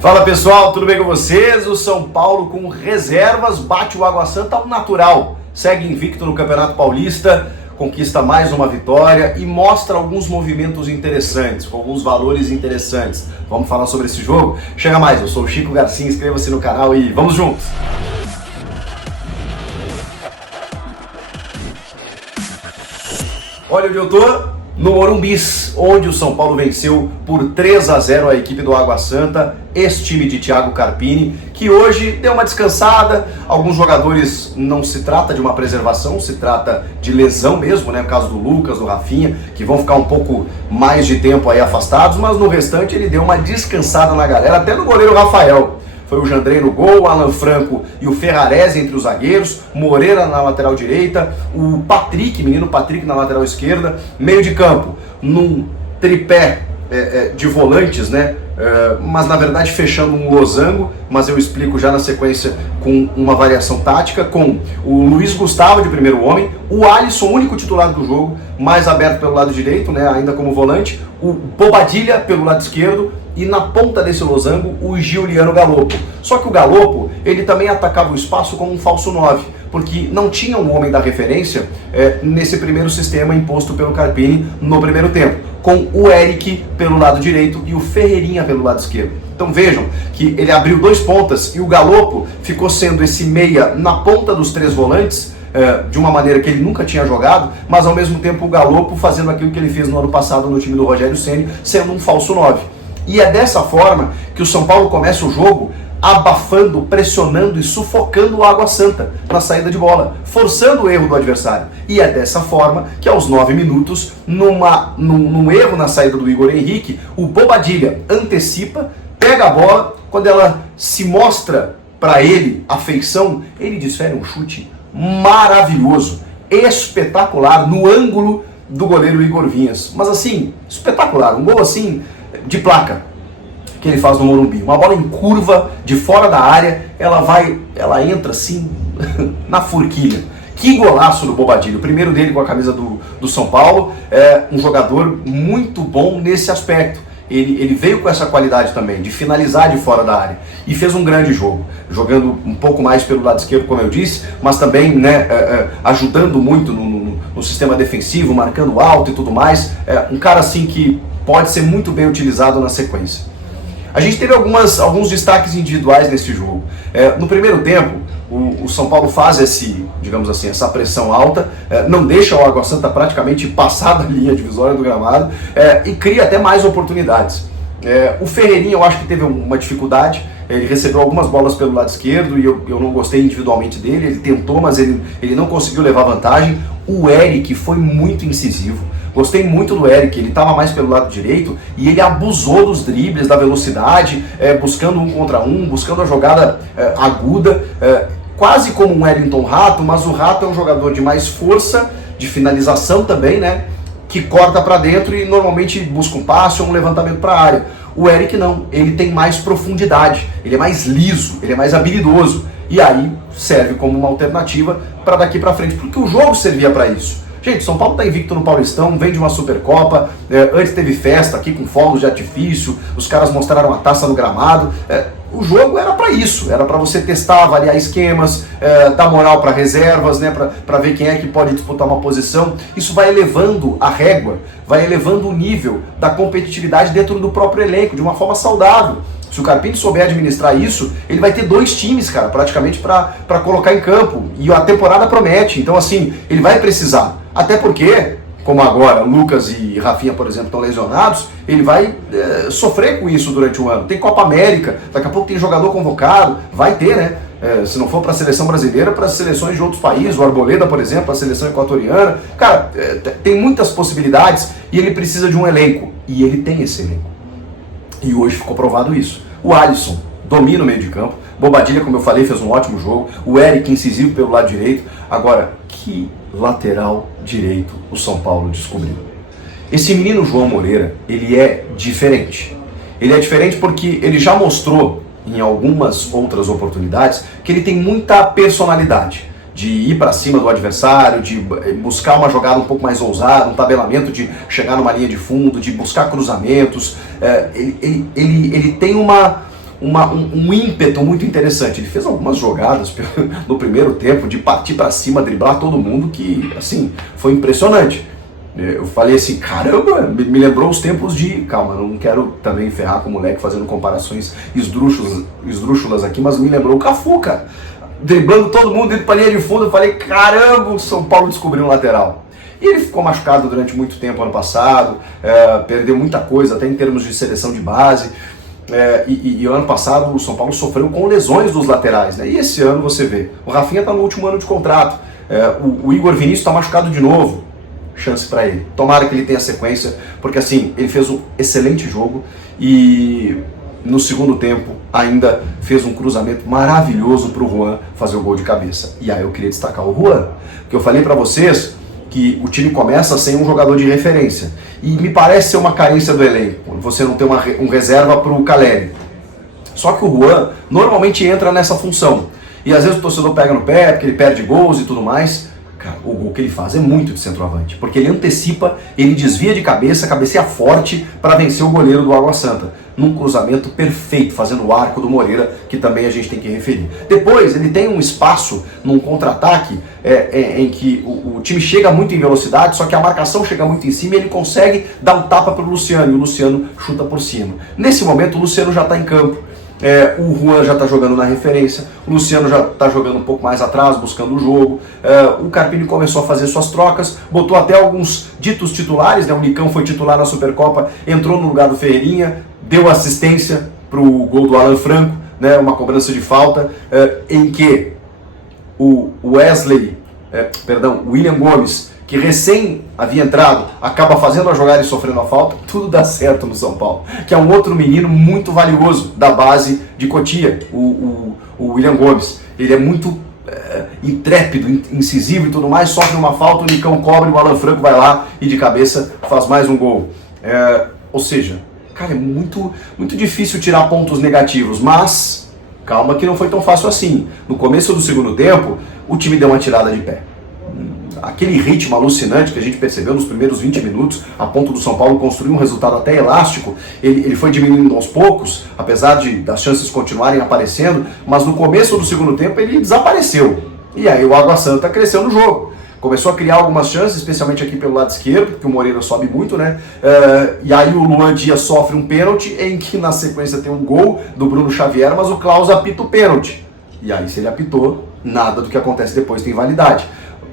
Fala pessoal, tudo bem com vocês? O São Paulo com reservas bate o Água Santa ao natural, segue invicto no Campeonato Paulista, conquista mais uma vitória e mostra alguns movimentos interessantes, com alguns valores interessantes. Vamos falar sobre esse jogo? Chega mais, eu sou o Chico Garcia, inscreva-se no canal e vamos juntos! Olha onde eu tô, no Morumbi, onde o São Paulo venceu por 3-0 a equipe do Água Santa, esse time de Thiago Carpini, que hoje deu uma descansada. Alguns jogadores, não se trata de uma preservação, se trata de lesão mesmo, né? No caso do Lucas, do Rafinha, que vão ficar um pouco mais de tempo aí afastados, mas no restante ele deu uma descansada na galera, até no goleiro Rafael. Foi o Jandrei no gol, o Alan Franco e o Ferrarese entre os zagueiros, Moreira na lateral direita, o Patrick, menino Patrick na lateral esquerda, meio de campo, num tripé de volantes, né? Mas na verdade fechando um losango, mas eu explico já na sequência com uma variação tática, com o Luiz Gustavo de primeiro homem, o Alisson, único titular do jogo, mais aberto pelo lado direito, né? Ainda como volante, o Bobadilla pelo lado esquerdo, e na ponta desse losango o Giuliano Galopo. Só que o Galopo, ele também atacava o espaço como um falso 9, porque não tinha um homem da referência nesse primeiro sistema imposto pelo Carpini no primeiro tempo, com o Eric pelo lado direito e o Ferreirinha pelo lado esquerdo. Então vejam que ele abriu dois pontas e o Galopo ficou sendo esse meia na ponta dos três volantes, de uma maneira que ele nunca tinha jogado, mas ao mesmo tempo o Galopo fazendo aquilo que ele fez no ano passado no time do Rogério Ceni, sendo um falso 9. E é dessa forma que o São Paulo começa o jogo abafando, pressionando e sufocando o Água Santa na saída de bola, forçando o erro do adversário. E é dessa forma que aos 9 minutos, num erro na saída do Igor Henrique, o Bobadilla antecipa, pega a bola, quando ela se mostra para ele a feição, ele desfere um chute maravilhoso, espetacular, no ângulo do goleiro Igor Vinhas. Mas assim, espetacular, um gol assim de placa que ele faz no Morumbi, uma bola em curva de fora da área, ela entra assim na forquilha. Que golaço do Bobadilla, o primeiro dele com a camisa do São Paulo, é um jogador muito bom nesse aspecto. Ele veio com essa qualidade também, de finalizar de fora da área, e fez um grande jogo, jogando um pouco mais pelo lado esquerdo, como eu disse, mas também, né, ajudando muito no sistema defensivo, marcando alto e tudo mais. Um cara assim que pode ser muito bem utilizado na sequência. A gente teve alguns destaques individuais nesse jogo. No primeiro tempo, o São Paulo faz digamos assim, essa pressão alta, não deixa o Água Santa praticamente passar da linha divisória do gramado, e cria até mais oportunidades. O Ferreirinha, eu acho que teve uma dificuldade. Ele recebeu algumas bolas pelo lado esquerdo e eu não gostei individualmente dele. Ele tentou, mas ele não conseguiu levar vantagem. O Eric foi muito incisivo. Gostei muito do Eric, ele estava mais pelo lado direito e ele abusou dos dribles, da velocidade, buscando um contra um, buscando a jogada aguda, quase como um Wellington Rato, mas o Rato é um jogador de mais força, de finalização também, né? Que corta para dentro e normalmente busca um passe ou um levantamento para a área. O Eric não, ele tem mais profundidade, ele é mais liso, ele é mais habilidoso, e aí serve como uma alternativa para daqui para frente, porque o jogo servia para isso. Gente, São Paulo está invicto no Paulistão, vem de uma Supercopa, antes teve festa aqui com fogos de artifício, os caras mostraram a taça no gramado. O jogo era para isso, era para você testar, avaliar esquemas, dar moral para reservas, né, para ver quem é que pode disputar uma posição. Isso vai elevando a régua, vai elevando o nível da competitividade dentro do próprio elenco, de uma forma saudável. Se o Carpini souber administrar isso, ele vai ter dois times, cara, praticamente para colocar em campo. E a temporada promete, então assim, ele vai precisar. Até porque, como agora Lucas e Rafinha, por exemplo, estão lesionados, ele vai sofrer com isso durante o ano. Tem Copa América, daqui a pouco tem jogador convocado, vai ter, né? Se não for para a seleção brasileira, para as seleções de outros países, o Arboleda, por exemplo, a seleção equatoriana. Cara, tem muitas possibilidades e ele precisa de um elenco. E ele tem esse elenco. E hoje ficou provado isso. O Alisson domina o meio de campo. Bobadilla, como eu falei, fez um ótimo jogo. O Eric incisivo pelo lado direito. Agora, que lateral direito o São Paulo descobriu? Esse menino João Moreira, ele é diferente. Ele é diferente porque ele já mostrou em algumas outras oportunidades que ele tem muita personalidade. De ir para cima do adversário, de buscar uma jogada um pouco mais ousada, um tabelamento, de chegar numa linha de fundo, de buscar cruzamentos. Ele tem um ímpeto muito interessante. Ele fez algumas jogadas no primeiro tempo de partir para cima, driblar todo mundo, que assim foi impressionante. Eu falei assim, caramba, me lembrou os tempos de... Calma, não quero também ferrar com o moleque fazendo comparações esdrúxulas aqui, mas me lembrou o Cafu, cara. Driblando todo mundo dentro da linha de fundo, eu falei, caramba, o São Paulo descobriu um lateral. E ele ficou machucado durante muito tempo ano passado, perdeu muita coisa, até em termos de seleção de base. E ano passado o São Paulo sofreu com lesões dos laterais, né? E esse ano você vê, o Rafinha está no último ano de contrato, o Igor Vinícius está machucado de novo. Chance para ele. Tomara que ele tenha sequência, porque assim, ele fez um excelente jogo e no segundo tempo ainda fez um cruzamento maravilhoso para o Juan fazer o gol de cabeça. E aí eu queria destacar o Juan, porque eu falei para vocês que o time começa sem um jogador de referência. E me parece ser uma carência do elenco, você não ter um reserva para o Caleri. Só que o Juan normalmente entra nessa função. E às vezes o torcedor pega no pé, porque ele perde gols e tudo mais. Cara, o gol que ele faz é muito de centroavante, porque ele antecipa, ele desvia de cabeça, cabeceia forte para vencer o goleiro do Água Santa, num cruzamento perfeito, fazendo o arco do Moreira, que também a gente tem que referir. Depois, ele tem um espaço num contra-ataque em que o time chega muito em velocidade, só que a marcação chega muito em cima e ele consegue dar um tapa para o Luciano, e o Luciano chuta por cima. Nesse momento, o Luciano já está em campo. O Juan já está jogando na referência, o Luciano já está jogando um pouco mais atrás, buscando o jogo. O Carpini começou a fazer suas trocas, botou até alguns ditos titulares, né? O Nicão foi titular na Supercopa, entrou no lugar do Ferreirinha, deu assistência para o gol do Alan Franco, né? Uma cobrança de falta, em que o William Gomes, que recém havia entrado, acaba fazendo a jogada e sofrendo a falta. Tudo dá certo no São Paulo, que é um outro menino muito valioso da base de Cotia, o William Gomes. Ele é muito intrépido, incisivo e tudo mais, sofre uma falta, o Nicão cobra e o Alan Franco vai lá e de cabeça faz mais um gol. Ou seja, cara, é muito, muito difícil tirar pontos negativos, mas calma que não foi tão fácil assim. No começo do segundo tempo, o time deu uma tirada de pé. Aquele ritmo alucinante que a gente percebeu nos primeiros 20 minutos, a ponto do São Paulo construir um resultado até elástico, ele foi diminuindo aos poucos, apesar das chances continuarem aparecendo, mas no começo do segundo tempo ele desapareceu. E aí o Água Santa cresceu no jogo. Começou a criar algumas chances, especialmente aqui pelo lado esquerdo, porque o Moreira sobe muito, né? E aí o Luan Dias sofre um pênalti, em que na sequência tem um gol do Bruno Xavier, mas o Klaus apita o pênalti. E aí se ele apitou, nada do que acontece depois tem validade.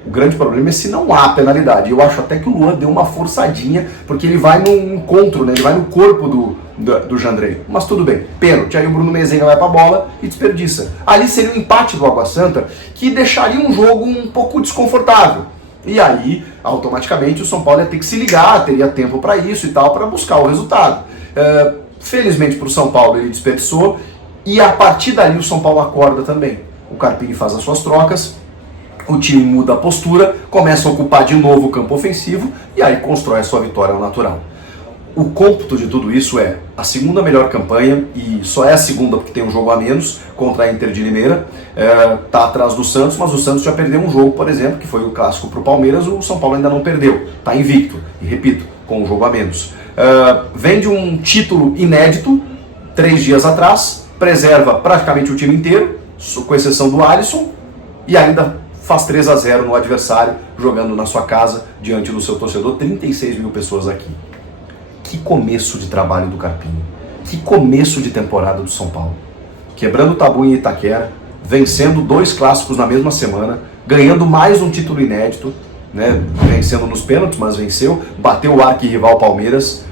O grande problema é se não há penalidade. Eu acho até que o Luan deu uma forçadinha, porque ele vai no encontro, né? Ele vai no corpo do Jandrei. Mas tudo bem, pênalti. Aí o Bruno Mezenga vai pra bola e desperdiça. Ali seria um empate do Água Santa, que deixaria um jogo um pouco desconfortável. E aí, automaticamente, o São Paulo ia ter que se ligar, teria tempo para isso e tal, para buscar o resultado. Felizmente para o São Paulo ele desperdiçou, e a partir dali o São Paulo acorda também. O Carpini faz as suas trocas, o time muda a postura, começa a ocupar de novo o campo ofensivo e aí constrói a sua vitória ao natural. O cômputo de tudo isso é a segunda melhor campanha, e só é a segunda porque tem um jogo a menos contra a Inter de Limeira, está atrás do Santos, mas o Santos já perdeu um jogo, por exemplo, que foi o clássico para o Palmeiras, o São Paulo ainda não perdeu, está invicto, e repito, com um jogo a menos. Vem de um título inédito, 3 dias atrás, preserva praticamente o time inteiro, com exceção do Alisson, e ainda faz 3-0 no adversário, jogando na sua casa, diante do seu torcedor, 36 mil pessoas aqui. Que começo de trabalho do Carpini, que começo de temporada do São Paulo. Quebrando o tabu em Itaquera, vencendo 2 clássicos na mesma semana, ganhando mais um título inédito, né? Vencendo nos pênaltis, mas venceu, bateu o arquirrival Palmeiras,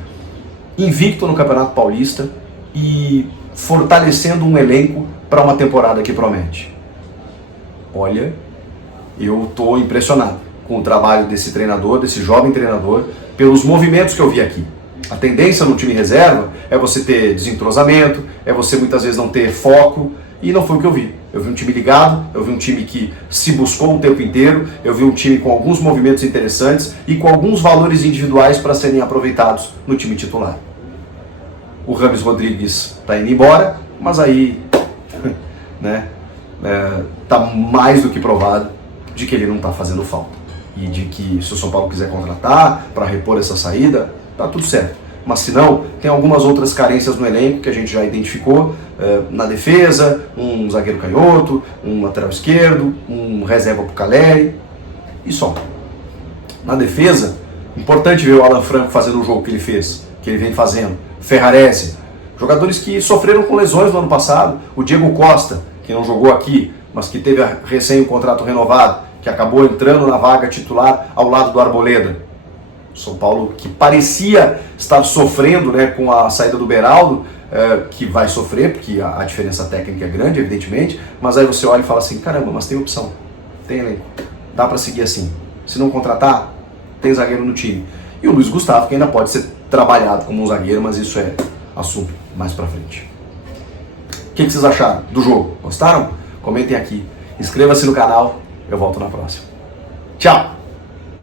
invicto no Campeonato Paulista e fortalecendo um elenco para uma temporada que promete. Olha, eu estou impressionado com o trabalho desse treinador, desse jovem treinador, pelos movimentos que eu vi aqui. A tendência no time reserva é você ter desentrosamento, é você muitas vezes não ter foco, e não foi o que eu vi. Eu vi um time ligado, eu vi um time que se buscou o tempo inteiro, eu vi um time com alguns movimentos interessantes e com alguns valores individuais para serem aproveitados no time titular. O Rames Rodrigues está indo embora, mas aí né, tá mais do que provado de que ele não está fazendo falta. E de que se o São Paulo quiser contratar para repor essa saída, tá tudo certo. mas se não, tem algumas outras carências no elenco que a gente já identificou, na defesa, um zagueiro canhoto, um lateral esquerdo, um reserva pro Caleri, e só. Na defesa, importante ver o Alan Franco fazendo o jogo que ele fez, que ele vem fazendo, Ferrarese, jogadores que sofreram com lesões no ano passado, o Diego Costa, que não jogou aqui, mas que teve recém um contrato renovado, que acabou entrando na vaga titular ao lado do Arboleda. São Paulo que parecia estar sofrendo, né, com a saída do Beraldo, que vai sofrer, porque a diferença técnica é grande, evidentemente, mas aí você olha e fala assim, caramba, mas tem opção, tem elenco, dá para seguir assim. Se não contratar, tem zagueiro no time. E o Luiz Gustavo, que ainda pode ser trabalhado como um zagueiro, mas isso é assunto mais pra frente. O que vocês acharam do jogo? Gostaram? Comentem aqui. Inscreva-se no canal. Eu volto na próxima. Tchau!